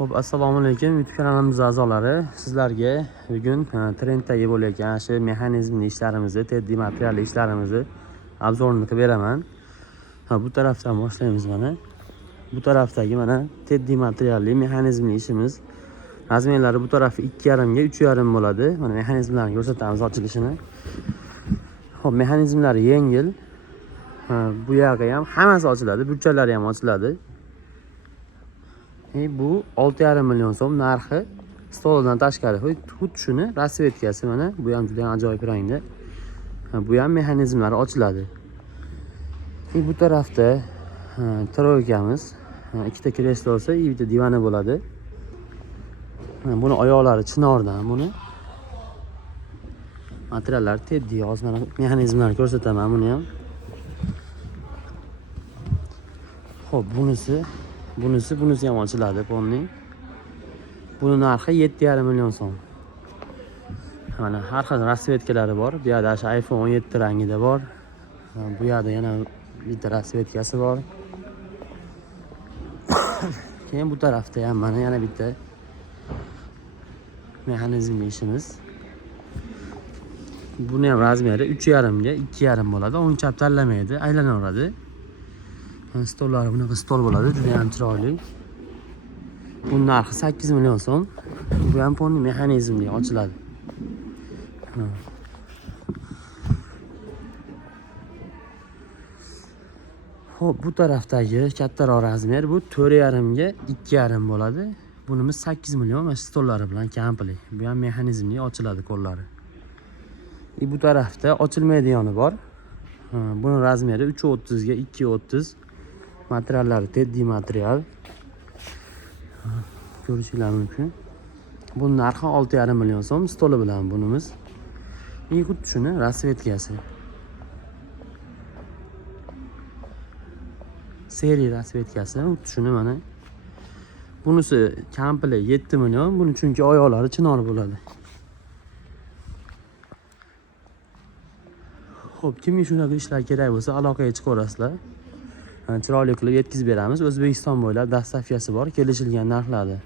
Xo'p, assalomu alaykum YouTube kanalimiz a'zolari. Sizlarga bugun trenddagi bo'layotgan shu mexanizmli ishlarimizni, teddiy materialli ishlarimizni obzorini qilib beraman. Bu tarafdan boshlaymiz mana. Bu tarafdagi mana teddiy materialli mexanizmli ishimiz. Razmerlari bu tarafi 2,5 ga 3,5 bo'ladi. Mana mexanizmlarni ko'rsatamiz ochilishini. Xo'p, mexanizmlari yengil. Bu yog'i ham hammasi ochiladi, burchaklari ham ochiladi. Bu 6,5 million so'm narxi, stolidan tashqari. Xuddi shuni rasvetkasi mana, bu ham juda ajoyib rangda. Bu ham mexanizmlari ochiladi. Bu tarafda troykamiz, ikkita kreslosi, bitta divani bo'ladi. Buni oyoqlari chinordan, buni materiallar teddiy, hozir mana mexanizmlarni ko'rsataman buni ham. Xo'p, bunisi ham ochiladi polning. Buni narxi 7,5 million so'm. Mana har xil rasvetkalari bor. Bu yerda iPhone 17 rangida bor. Bu yerda yana bitta rasvetkasi bor. Keyin bu tarafda ham mana yana bitta mexanizmli ishimiz. Buni ham razmeri 3,5 ga 2,5 bo'ladi. O'ng chap tanlamaydi, aylanaveradi. Stollari bunaqa stol bo'ladi, juda ham chiroyli. Buning narxi 8 million so'm. Bu ham polning mexanizmli ochiladi. Xo'p, bu tarafdagi kattaroq razmer bu 4,5 ga 2,5 bo'ladi. Bunimiz 8 million, mana stollari bilan komplet. Bu ham mexanizmli ochiladi qo'llari. Bu tarafda ochilmaydigani bor. Buni razmeri 3,30 ga 2,30. Materiallari teddiy material. Ko'rishingiz mumkin. Buning narxi 6,5 million so'm, stoli bilan bunimiz. Xuddi shuni rasvetkasi. Seriya rasvetkasi, xuddi shuni mana. Bunisi komplet 7 million, buni chunki oyoqlari chinor bo'ladi. Xo'p, kimga shunaqa ishlar kerak bo'lsa, aloqaga chiqaverasizlar. Chiroyli qilib yetkazib beramiz. O'zbekiston bo'ylab dastavkasi bor, kelishilgan narxlarda.